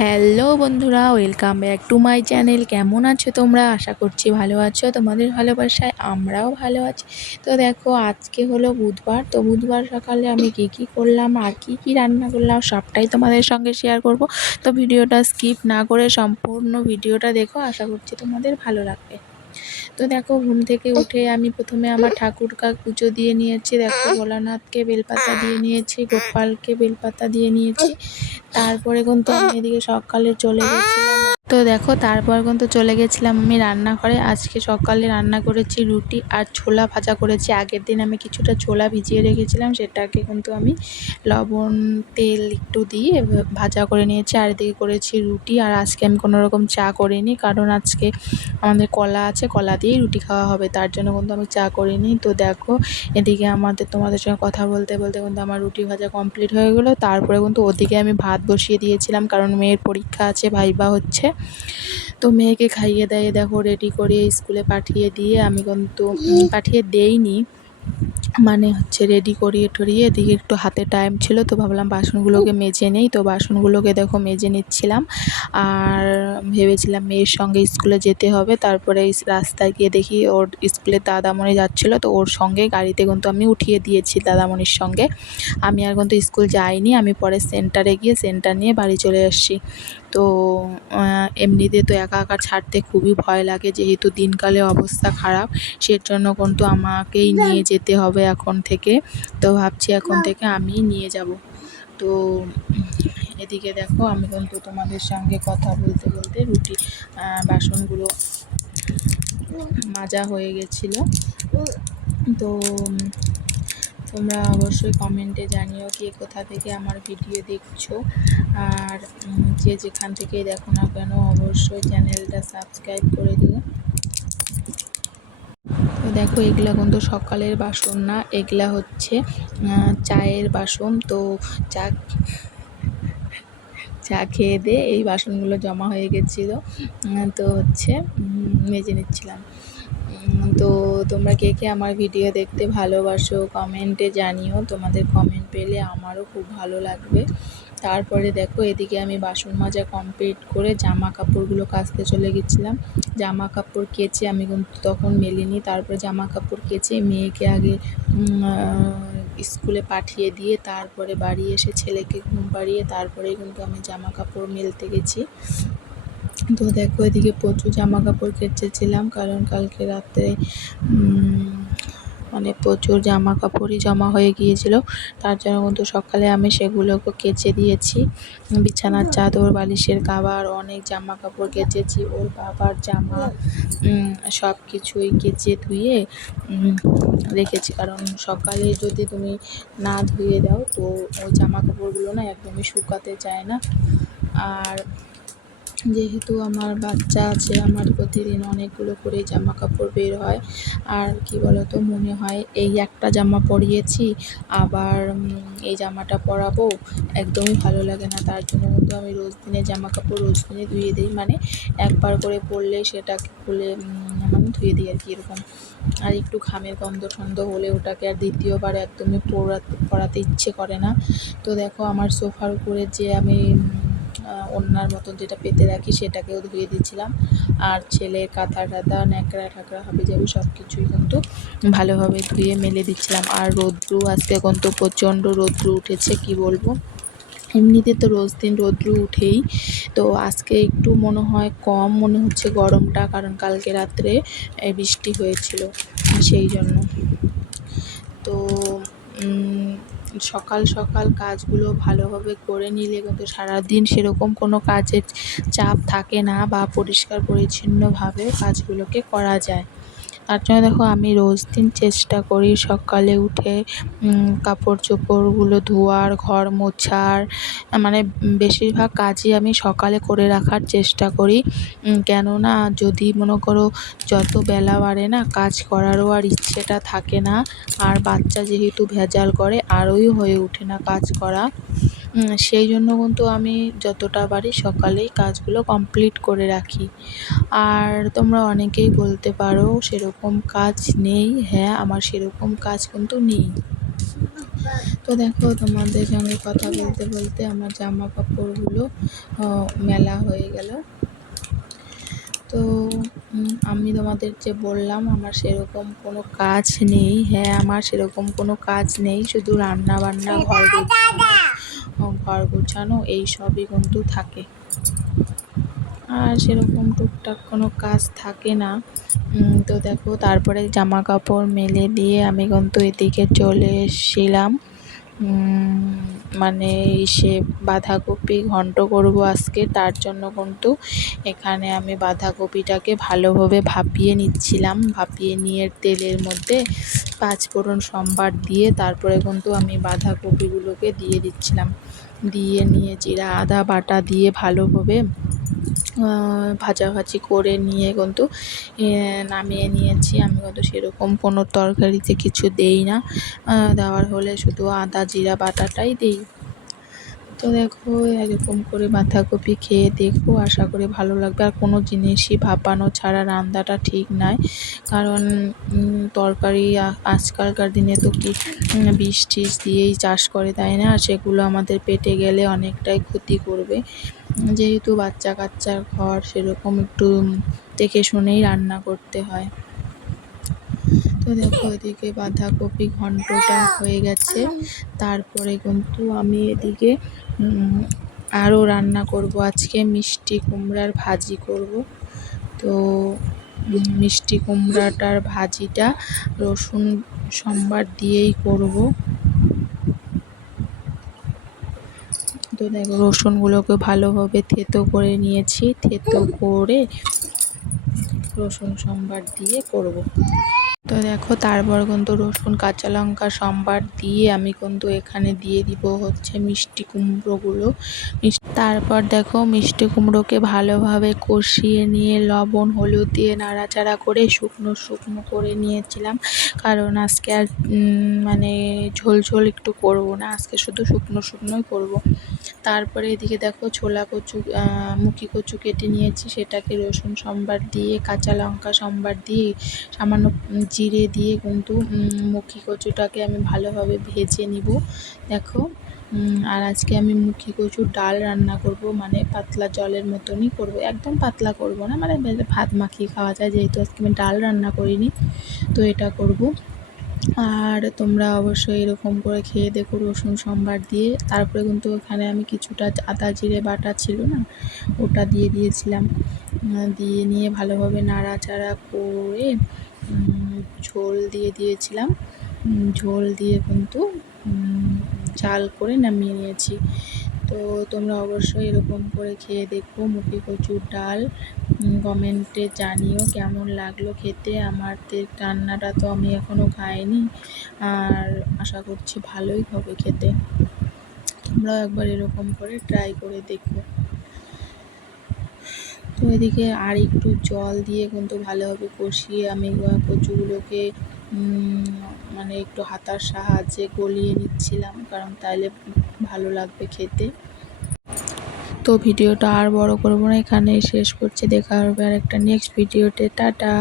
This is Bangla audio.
হ্যালো বন্ধুরা, welcome back to my channel. কেমন আছো তোমরা? আশা করছি ভালো আছো। তোমাদের ভালোবাসায় আমরাও ভালো আছি। তো দেখো, আজকে হলো বুধবার। তো বুধবার সকালে আমি কি করলাম আর কি রান্না করলাম সবটাই তোমাদের সঙ্গে শেয়ার করব। তো ভিডিওটা স্কিপ না করে সম্পূর্ণ ভিডিওটা দেখো, আশা করছি তোমাদের ভালো লাগবে। তো দেখো, ঘুম থেকে উঠে আমি প্রথমে আমার ঠাকুরকে পুজো দিয়ে নিয়েছি। দেখো, ভোলানাথকে বেলপাতা দিয়ে নিয়েছি, গোপালকে বেলপাতা দিয়ে নিয়েছি। তারপরে কিন্তু আমি এদিকে সকালে চলে গেছিলাম। তো দেখো, তারপর কিন্তু চলে গেছিলাম আমি রান্নাঘরে। আজকে সকালে রান্না করেছি রুটি আর ছোলা ভাজা করেছি। আগের দিন আমি কিছুটা ছোলা ভিজিয়ে রেখেছিলাম, সেটাকে কিন্তু আমি লবণ তেল একটু দিয়ে ভাজা করে নিয়েছি। আর এদিকে করেছি রুটি। আর আজকে আমি কোনো রকম চা করিনি, কারণ আজকে আমাদের কলা আছে, কলা দিয়েই রুটি খাওয়া হবে, তার জন্য কিন্তু আমি চা করিনি। তো দেখো, এদিকে তোমাদের সঙ্গে কথা বলতে বলতে কিন্তু আমার রুটি ভাজা কমপ্লিট হয়ে গেলো। তারপরে কিন্তু ওদিকে আমি ভাত বসিয়ে দিয়েছিলাম, কারণ মেয়ের পরীক্ষা আছে, ভাইবা হচ্ছে। তো মেয়েকে খাইয়ে দাইয়ে দেখো রেডি করে স্কুলে পাঠিয়ে দিয়ে আমি কিন্তু পাঠিয়ে দেইনি, মানে হচ্ছে রেডি করিয়ে টরিয়ে এদিকে একটু হাতে টাইম ছিল, তো ভাবলাম বাসনগুলোকে মেজে নেই। তো বাসনগুলোকে দেখো মেজে নিচ্ছিলাম। আর ভেবেছিলাম মেয়ের সঙ্গে স্কুলে যেতে হবে। তারপরে রাস্তায় গিয়ে দেখি ওর স্কুলে দাদামণি যাচ্ছিলো, তো ওর সঙ্গে গাড়িতে কিন্তু আমি উঠিয়ে দিয়েছি দাদামণির সঙ্গে। আমি আর কিন্তু স্কুল যাইনি, আমি পরে সেন্টারে গিয়ে সেন্টার নিয়ে বাড়ি চলে আসছি। তো এমনিতে তো একা একা ছাড়তে খুবই ভয় লাগে, যেহেতু দিনকালে অবস্থা খারাপ, সেজন্য কিন্তু আমাকেই নিয়ে যেতে হবে এখন থেকে। তো ভাবছি এখন থেকে আমিই নিয়ে যাব। তো এদিকে দেখো, আমি কিন্তু তোমাদের সঙ্গে কথা বলতে বলতে বাসনগুলো মাজা হয়ে গেছিলো। তো তোমরা অবশ্যই কমেন্টে জানিও কে কোথা থেকে আমার ভিডিও দেখছো। আর যে যেখান থেকেই দেখো না কেন, অবশ্যই চ্যানেলটা সাবস্ক্রাইব করে দিও। তো দেখো, এগুলা কিন্তু সকালের বাসন না, এগুলা হচ্ছে চায়ের বাসন। তো চা খেয়ে দিয়ে এই বাসনগুলো জমা হয়ে গেছিলো, তো হচ্ছে মেজে নিচ্ছিলাম। তো তোমরা কে কে আমার ভিডিও দেখতে ভালোবাসো কমেন্টে জানিও, তোমাদের কমেন্ট পেলে আমারও খুব ভালো লাগবে। তারপরে দেখো, এদিকে আমি বাসন মাজা কমপ্লিট করে জামা কাপড়গুলো কাচতে চলে গেছিলাম। জামা কাপড় কেচে আমি কিন্তু তখন মেলিনি। তারপরে জামা কাপড় কেচে মেয়েকে আগে স্কুলে পাঠিয়ে দিয়ে তারপরে বাড়ি এসে ছেলেকে ঘুম পাড়িয়ে তারপরে কিন্তু আমি জামা কাপড় মেলতে গেছি। তো দেখো, এদিকে প্রচুর জামা কাপড় কেচেছিলাম, কারণ কালকে রাত্রে মানে প্রচুর জামা কাপড়ই জমা হয়ে গিয়েছিল। তার জন্য কিন্তু সকালে আমি সেগুলোকে কেচে দিয়েছি। বিছানার চাদর, বালিশের কভার, অনেক জামা কাপড় কেচেছি। ওর বাবার জামা সব কিছুই কেচে ধুয়ে রেখেছি, কারণ সকালে যদি তুমি না ধুয়ে দাও তো ওই জামা কাপড়গুলো না একদমই শুকাতে চায় না। আর যেহেতু আমার বাচ্চা আছে, আমার প্রতিদিন অনেকগুলো করে জামা কাপড় বের হয়। আর কি বলতো, মনে হয় এই একটা জামা পরিয়েছি, আবার এই জামাটা পরাবো, একদমই ভালো লাগে না। তার জন্য কিন্তু আমি রোজ দিনে জামা কাপড় রোজ দিনে ধুয়ে দিই, মানে একবার করে পরলে সেটাকে খুলে মানে ধুয়ে দিই আর কি, এরকম। আর একটু ঘামের গন্ধ টন্ধ হলে ওটাকে আর দ্বিতীয়বার একদমই পরাতে ইচ্ছে করে না। তো দেখো, আমার সোফার উপরে যে আমি ওড়নার মতন যেটা পেতে রাখি সেটাকেও ধুয়ে দিচ্ছিলাম। আর ছেলের কাঁথা টাথা ন্যাকড়া ঠ্যাকড়া হাবি যাবি সব কিছুই কিন্তু ভালোভাবে ধুয়ে মেলে দিচ্ছিলাম। আর রৌদ্রু আজকে কিন্তু প্রচণ্ড রৌদ্রু উঠেছে, কি বলবো। এমনিতে তো রোজ দিন রৌদ্রু উঠেই, তো আজকে একটু মনে হয় কম মনে হচ্ছে গরমটা, কারণ কালকে রাত্রে বৃষ্টি হয়েছিল, সেই জন্য। তো সকাল সকাল কাজগুলো ভালোভাবে করে নিলে কিন্তু সারাদিন সেরকম কোনো কাজের চাপ থাকে না, বা পরিষ্কার পরিচ্ছন্নভাবে কাজগুলোকে করা যায়। তার জন্য দেখো, আমি রোজ দিন চেষ্টা করি সকালে উঠে কাপড় চোপড়গুলো ধোয়ার, ঘর মোছার, মানে বেশিরভাগ কাজই আমি সকালে করে রাখার চেষ্টা করি। কেননা যদি মনে করো যত বেলা বাড়ে না, কাজ করারও আর ইচ্ছেটা থাকে না। আর বাচ্চা যেহেতু ভেজাল করে, আরোই হয়ে ওঠে না কাজ করা। সেই জন্য কিন্তু আমি যতটা পারি সকালেই কাজগুলো কমপ্লিট করে রাখি। আর তোমরা অনেকেই বলতে পারো সেরকম কাজ নেই, হ্যাঁ, আমার সেরকম কাজ কিন্তু নেই। তো দেখো তোমাদের সঙ্গে কথা বলতে বলতে আমার জামা কাপড়গুলো মেলা হয়ে গেল। তো আমি তোমাদের যে বললাম আমার সেরকম কোনো কাজ নেই। হ্যাঁ, আমার সেরকম কোনো কাজ নেই, শুধু রান্না বান্না, ঘর গোছানো এই সবই কিন্তু থাকে, আর সেরকম টুকটাক কোনো কাজ থাকে না। তো দেখো তারপরে জামা কাপড় মেলে দিয়ে আমি কিন্তু এদিকে চলে এসেছিলাম মানে সে বাঁধাকপি ঘন্ট করব আজকে, তার জন্য কিন্তু এখানে আমি বাঁধাকপিটাকে ভালোভাবে ভাপিয়ে নিচ্ছিলাম। ভাপিয়ে নিয়ে তেলের মধ্যে পাঁচফোড়ন সম্বার দিয়ে তারপরে কিন্তু আমি বাঁধাকপিগুলোকে দিয়ে দিচ্ছিলাম। দিয়ে নিয়ে জিরা আদা বাটা দিয়ে ভালোভাবে ভাজাভাজি করে নিয়ে কিন্তু নামিয়ে নিয়েছি। আমি কিন্তু সেরকম কোনো তরকারিতে কিছু দেই না, দেওয়ার হলে শুধু আদা জিরা বাটাটাই দিই। তো দেখো এরকম করে বাঁধাকপি খেয়ে দেখো, আশা করি ভালো লাগবে। আর কোনো জিনিসই ভাপানো ছাড়া রান্নাটা ঠিক নয়, কারণ তরকারি আজকালকার দিনে তো কি বিষ টিষ দিয়েই চাষ করে, তাই না? সেগুলো আমাদের পেটে গেলে অনেকটাই ক্ষতি করবে। যেহেতু বাচ্চা কাচ্চার ঘর, সেরকম একটু দেখে শুনেই রান্না করতে হয়। তো দেখো এদিকে বাঁধাকপি ঘন্টটা হয়ে গেছে, তারপরে কিন্তু আমি এদিকে আরও রান্না করব। আজকে মিষ্টি কুমড়ার ভাজি করব। তো মিষ্টি কুমড়াটার ভাজিটা রসুন সম্বার দিয়েই করব। তো দেখো রসুনগুলোকে ভালোভাবে থেতো করে নিয়েছি, থেতো করে রসুন সম্বার দিয়ে করব। তো দেখো তারপর কিন্তু রসুন কাঁচা লঙ্কা সম্বার দিয়ে আমি কিন্তু এখানে দিয়ে দিব হচ্ছে মিষ্টি কুমড়োগুলো। তারপর দেখো মিষ্টি কুমড়োকে ভালোভাবে কষিয়ে নিয়ে লবণ হলুদ দিয়ে নাড়াচাড়া করে শুকনো শুকনো করে নিয়েছিলাম, কারণ আজকে আর মানে ঝোল ঝোল একটু করব না, আজকে শুধু শুকনো শুকনোই করব। তারপরে এদিকে দেখো ছোলা কচু মুখি কচু কেটে নিয়েছি, সেটাকে রসুন সম্বার দিয়ে কাঁচা লঙ্কা সম্বার দিয়ে সামান্য জিরে দিয়ে কিন্তু মুখি কচুটাকে আমি ভালোভাবে ভেজে নিব। দেখো আর আজকে আমি মুখি কচুর ডাল রান্না করব, মানে পাতলা জলের মতনই করব, একদম পাতলা করব না, মানে ভাত মাখিয়ে খাওয়া যায়, যেহেতু আজকে আমি ডাল রান্না করিনি, তো এটা করব। আর তোমরা অবশ্যই এরকম করে খেয়ে দেখো রসুন সম্বার দিয়ে। তারপরে কিন্তু এখানে আমি কিছুটা আদা জিরে বাটা ছিল না, ওটা দিয়ে দিয়েছিলাম। দিয়ে নিয়ে ভালোভাবে নাড়াচাড়া করে ঝোল দিয়ে দিয়েছিলাম। ঝোল দিয়ে কিন্তু ঝাল করে নামিয়ে নিয়েছি। তো তোমরা অবশ্যই এরকম করে খেয়ে দেখো মুখি কচুর ডাল। কমেন্টে জানিও কেমন লাগলো খেতে। আমাদের রান্নাটা তো আমি এখনও খাইনি, আর আশা করছি ভালোই হবে খেতে। তোমরাও একবার এরকম করে ট্রাই করে দেখো। তো এদিকে আর একটু জল দিয়ে কিন্তু ভালোভাবে কষিয়ে আমি কচুগুলোকে মানে একটু হাতার সাহায্যে গলিয়ে নিচ্ছিলাম, কারণ তাহলে ভালো লাগবে খেতে। তো ভিডিওটা আর বড় করব না, এখানেই শেষ করছি। দেখা হবে আর একটা নেক্সট ভিডিওতে। টাটা।